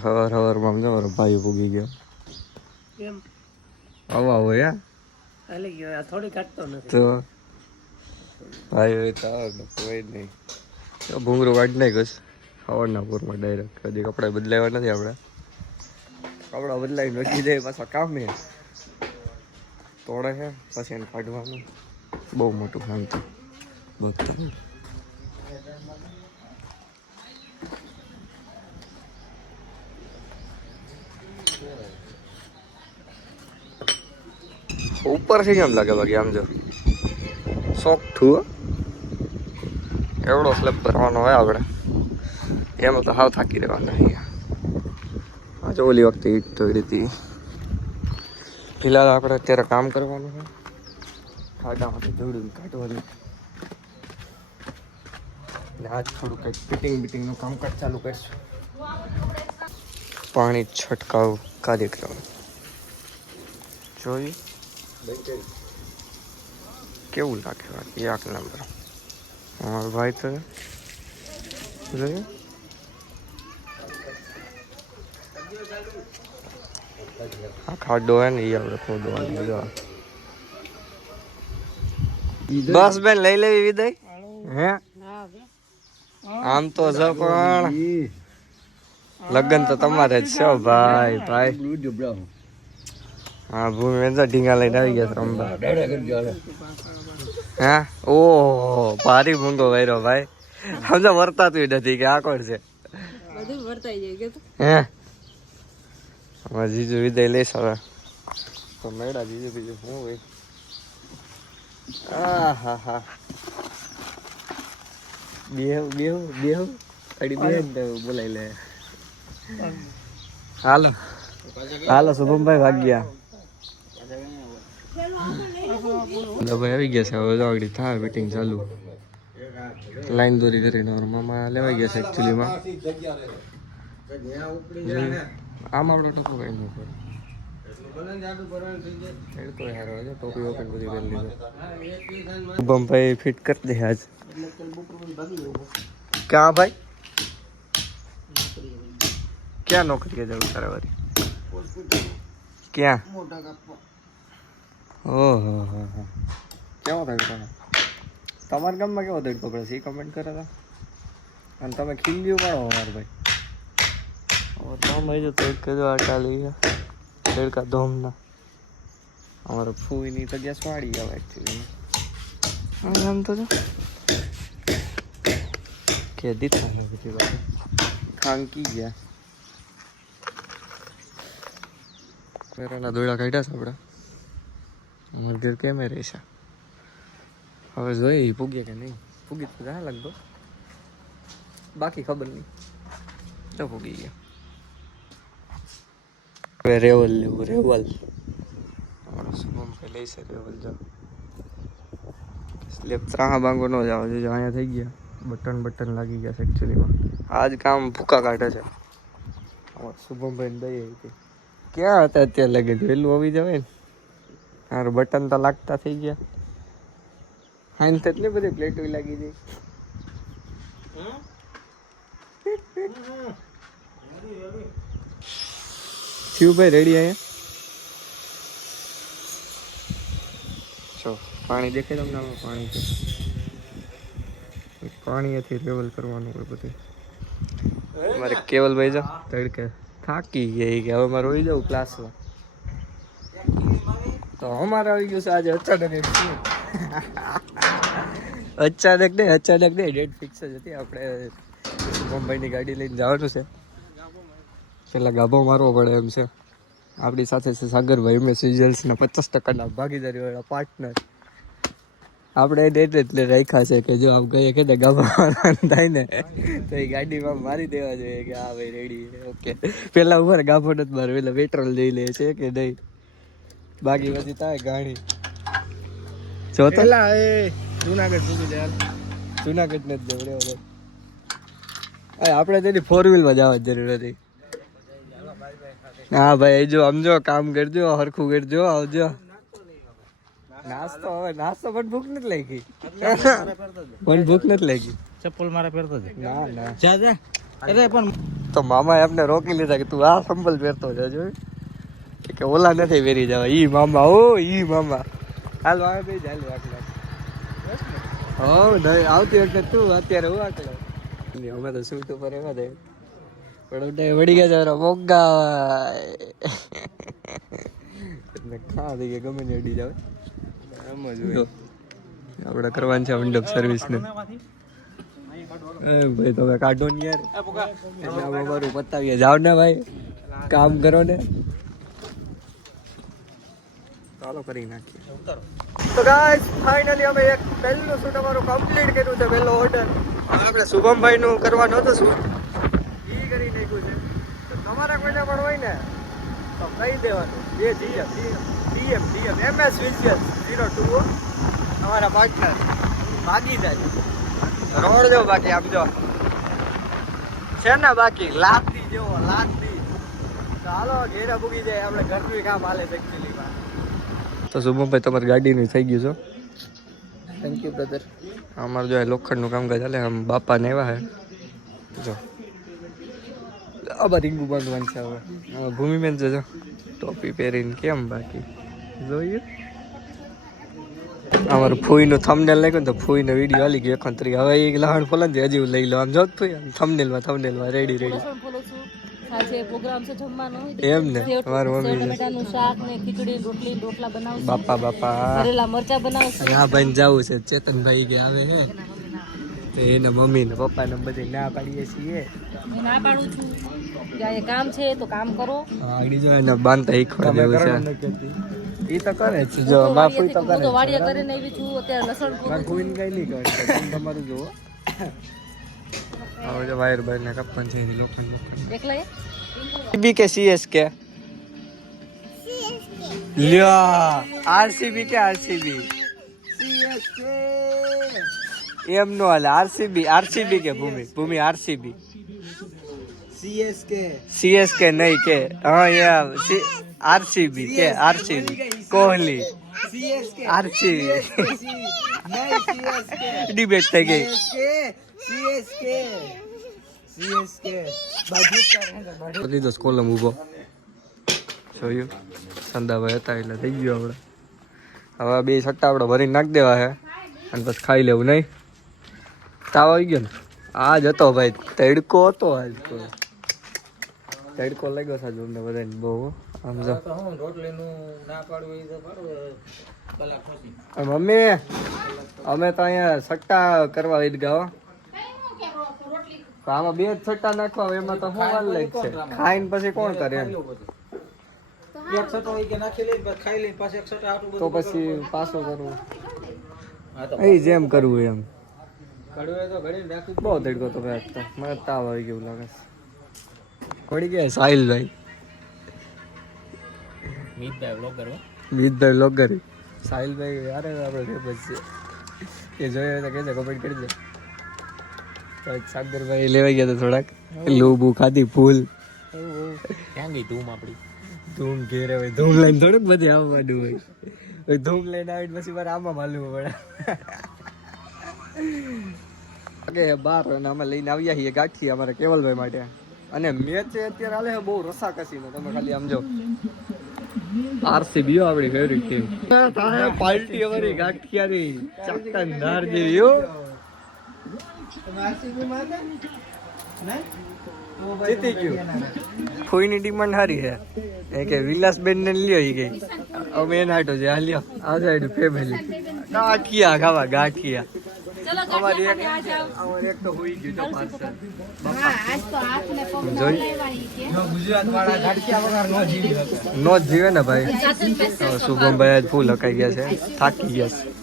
હવારમાં મારો ભાઈ પૂગી ગયો કેમ આવો આવો યાર હાલી ગયો થોડી કાટતો નથી તો ભાઈ હોય તો આવે કોઈ નહીં તો ભૂંગરું કાઢી નાખ્યું સવારના પૂરમાં ડાયરેક્ટ હજી કપડાં બદલાવ્યા નથી આપણે કપડાં બદલાવી નખી દે પાછા કામે તોડે છે પછી એને કાઢવાનું બહુ મોટું કામ છે બધું ઉપરથી કેમ લાગે બાકી આમ જો શોખ થયું એવડો સ્લેબ ભરવાનો હોય આપણે એમાં તો હાવ થાકી રહેવાના અહીંયા જો ઓલી વખતે ઈટ તો હતી ફિલહાલ આપણે અત્યારે કામ કરવાનું છે ખાડામાંથી ધોળું કાઢવાનું ને આજ થોડું કંઈક ફિટિંગનું કામકાજ ચાલુ કરીશું પાણી છંટકાવ કાર્યક્રમ જોયું કેવું લાગે બાકી એક નંબર અમારો ભાઈ તો જોયું આ ખાડો હે ને એ આપણે ખોદવાનું બસ બેન લઈ લેવી વિદાય હે આમ તો છે પણ લગ્ન તો તમારે જ છે ભાઈ ભાઈ હા ભૂમિ તો ઢીંગા લઈને આવી ગયા રમવા હા ઓહો ભારી મૂંગો વાયરો ભાઈ સમજો વર્તાતું નથી કે આ કોણ છે બધું વર્તાઈ જાય કે હે અમારે જીજુ વિદાય લઈશ હવે તો મેળા જીજુ બીજું શું હોય હા હા બેહુ અડી બે બોલાઈ લે હાલો હાલો શુભમભાઈ ભાગ્યા ભાઈ આવી ગયા છે હવે આગળ થાય મીટિંગ ચાલુ લાઈન દોરી કરીને મામા લેવાઈ ગયા છે એકચ્યુઅલીમાં આમ આપણો ટોપો કઈ ન પડે ટોપી ઓપન બધી કરી લીધો શુભમભાઈ ફિટ કરી દે આજ ક્યાં ભાઈ ક્યાં નોકરી જવું તારે વારી ક્યાં ઓહો કેવો તડકો તમારા ગામમાં કેવો તડકો પડે છે એ કમેન્ટ કરે હતા અને તમે ખીલ્યું પાડો અમારે ભાઈ તમે જો તડકે જો આટા લઈ ગયા તડકા ધોમના અમારે ફૂઈની તો ગેસ વાળી આવે એકચ્યુઅલી આમ તો જો કે દીધા નથી ભાઈ ખાંકી ગયા પેરાના દોડા કાઢ્યા છે આપણે અમારે ઘર કેમ રહેશે હવે જોઈએ પૂગીએ કે નહીં પૂગી તો જાય લગભગ બાકી ખબર નહીં તો પૂગી ગયા હવે રેવલ લેવું રેવલ અમારો શુભમ કે લઈશે રેવલ જાઓ સ્લેબ ત્રાહા બાંગો ન જાવ જો અહીંયા થઈ ગયા બટન લાગી ગયા છે એકચ્યુઅલીમાં આજ કામ ભૂકા કાઢે છે અમારા શુભમભાઈ દઈએ હતી ક્યાં હતા અત્યારે લગે વહેલું આવી જવાય ને હાર બટન તો લાગતા થઈ ગયા હાઈન તો એટલી બધી પ્લેટો લાગી ગઈ શિવભાઈ રેડી અહીંયા ચો પાણી દેખાય તમને આમાં પાણી છે પાણીથી લેવલ કરવાનું હોય બધું મારે કેવલભાઈ જા તડકે થાકી ગઈ કે હવે મારે રોઈ જાઉં ક્લાસમાં તો અમારે આવી ગયું છે આજે અચાનક નહીં ડેટ ફિક્સ જ હતી આપણે મુંબઈની ગાડી લઈને જવાનું છે પેલા ગાભો મારવો પડે એમ છે આપણી સાથે છે સાગરભાઈ એમએસ વિઝ્યુઅલ્સના 50% ભાગીદારી વાળા પાર્ટનર આપણે ડેટ એટલે રાખ્યા છે કે જો આપ ગયે કે ગાભા થાય ને તો એ ગાડીમાં મારી દેવા જોઈએ કે હા ભાઈ રેડી ઓકે પેલા ઉપર ગાભો નથી મારે પેલા પેટ્રોલ લઈ લે છે કે નહીં બાકી પછી થાય ગાડી જો પેલા એ જુનાગઢ સુધી જાય જુનાગઢ નથી જવું રેવા આપણે તેની 4-wheelમાં જવાની જરૂર હતી હા ભાઈ જો સમજો કામ કરજો હરખું કરજો આવજો નાસ્તો પણ ભૂખ નથી લાગી પણ ભૂખ નથી લાગી ચપ્પલ મારે પહેરતો ના જા અરે પણ તો મામાએ આપણે રોકી લીધા કે તું આ સંભલ પહેરતો છે જોયું કે ઓલા નથી પહેરી જવા ઈ મામા ઓ ઈ મામા હાલ આવે બે ચાલ આટલા હો નહીં આવતી વખતે તું અત્યારે હું આટલો અમે તો સૂટ ઉપર એવા થાય પણ વળી ગયા જરા મોગા એટલે ખા થઈ ગયા ગમે ને અડી જાવ એમ જ હોય આપણે કરવાની છે વિન્ડો સર્વિસ ને ભાઈ તમે કાઢો ને યાર એટલે અમારું પતાવીએ જાઓ ને ભાઈ કામ કરો ને ચાલો કરી નાખીએ તો ગાઈસ ફાઇનલી અમે એક પહેલું શૂટ અમારું કમ્પ્લીટ કર્યું છે પહેલો ઓર્ડર આપણે શુભમભાઈ નું કરવાનું હતું શૂટ ઈ કરી નાખ્યું છે તો તમારા કોઈને પણ હોય ને તો કહી દેવાનું જે ડીએમ MS વિઝ્યુઅલ 02 અમારા પાર્ટનર ભાગી જાય રોડ જો બાકી આમ જો છે ને બાકી લાગતી જેવો લાગતી ચાલો ઘેડા પૂગી જાય આપણે ઘરનું કામ હાલે છે એકચ્યુઅલી તો શુભમભાઈ તમારી ગાડીનું થઈ ગયું છો થેન્ક યુ બ્રધર અમારે જો લોખંડનું કામકાજ ચાલે આમ બાપા ને એવા હે જો આબા રીંગુ બાંધવાનું છે હવે ભૂમિબેન છે જો ટોપી પહેરીને કેમ બાકી જોઈએ અમારું ફૂઈનું થંબનેલ નાખ્યું ને તો ફૂઈનો વિડીયો હાલી ગયો એકંતરી હવે એ લહણ ફોલન હજી લઈ લો આમ જો ફૂઈ થંબનેલમાં રેડી આજે પ્રોગ્રામ છે જમવાનો એમ ને અમારું મમ્મી ટમેટાનું શાક ને ખીચડી રોટલી રોટલા બનાવશું બાપા ભરેલા મરચા બનાવશું આ ભાઈ જવું છે ચેતનભાઈ કે આવે હે તો એના મમ્મી ને પપ્પા ને બધી ના પાડીએ છીએ હું ના પાડું છું કે આ કામ છે તો કામ કરો આગળ જો એને બાંધતા શીખવા જેવું છે એ તો કરે છે જો બાપુ તો કરે હું તો વાડિયા કરીને આવી છું અત્યારે લસણ માર કોઈ કઈ નહીં કરે તમારું જુઓ હવે જો વાયર બાયર ને કપન છે લોખંડ એકલા RCB के CSK લ્યા RCB के RCB CSK એમ નો હાલે RCB के भूमि RCB CSK नहीं के हाँ यार RCB के RCB कोहली RCB डिबेट થઈ ગઈ લીધો કોલમ ઉભો જોયું સંદાભાઈ હતા એટલે થઈ ગયો આપણે હવે બે સટ્ટા આપણે ભરીને નાખી દેવા છે અને બસ ખાઈ લેવું નહીં તાવ આવી ગયો ને આજ હતો ભાઈ તડકો હતો આજ તો તડકો લાગ્યો છે અમને બધાને બહુ આમ જો મમ્મી અમે તો અહીંયા સટ્ટા કરવા ઈદગાહ આમાં બે જ છટ્ટા નાખવા હોય એમાં તો શું વાર લાગશે ખાઈને પછી કોણ કરે એમ તો પછી પાછો કરવું એ જેમ કરવું એમ બહુ તડકો તો ભાઈ મને તાવ આવી ગયું લાગે પડી ગયા સાહિલભાઈ મિતભાઈ વ્લોગર સાહિલભાઈ યાર આપણે ફેમસ છે એ જોઈએ તો કહેજો કમેન્ટ કરી દે સાગરભાઈ લેવાઈ ગયા હતા થોડાક લોબુ ખાધી ફૂલ ક્યાં ગઈ ધૂમ આપડી ધૂમ ઘેરે હોય ધૂમ લઈને થોડુંક બધે આવવાનું હોય ધૂમ લઈને આવીને પછી મારે આમાં માલવું પડે બાર અને અમે લઈને આવ્યા છીએ ગાંઠી અમારા કેવલભાઈ માટે અને મેચ અત્યારે હાલે બહુ રસાકસીનો તમે ખાલી આમ જો RCB આપણી ફેવરિટ ટીમ પાર્ટી અમારી ગાંઠિયાની ચક્કનદાર જેવી હો જીતી ગયું કોઈની ડિમાન્ડ સારી છે એ કે વિલાસબેન ને લ્યો ઈ ગઈ અમે એને હાટો છે હાલ્યો આ સાઈડ ફેમિલી ગાંઠિયા ખાવા ગાંઠિયા અમારી એક તો હોઈ ગયું તો પાર્સલ નો જીવે ને ભાઈ શુભમભાઈ આજ ફૂલ હકાઈ ગયા છે થાકી ગયા છે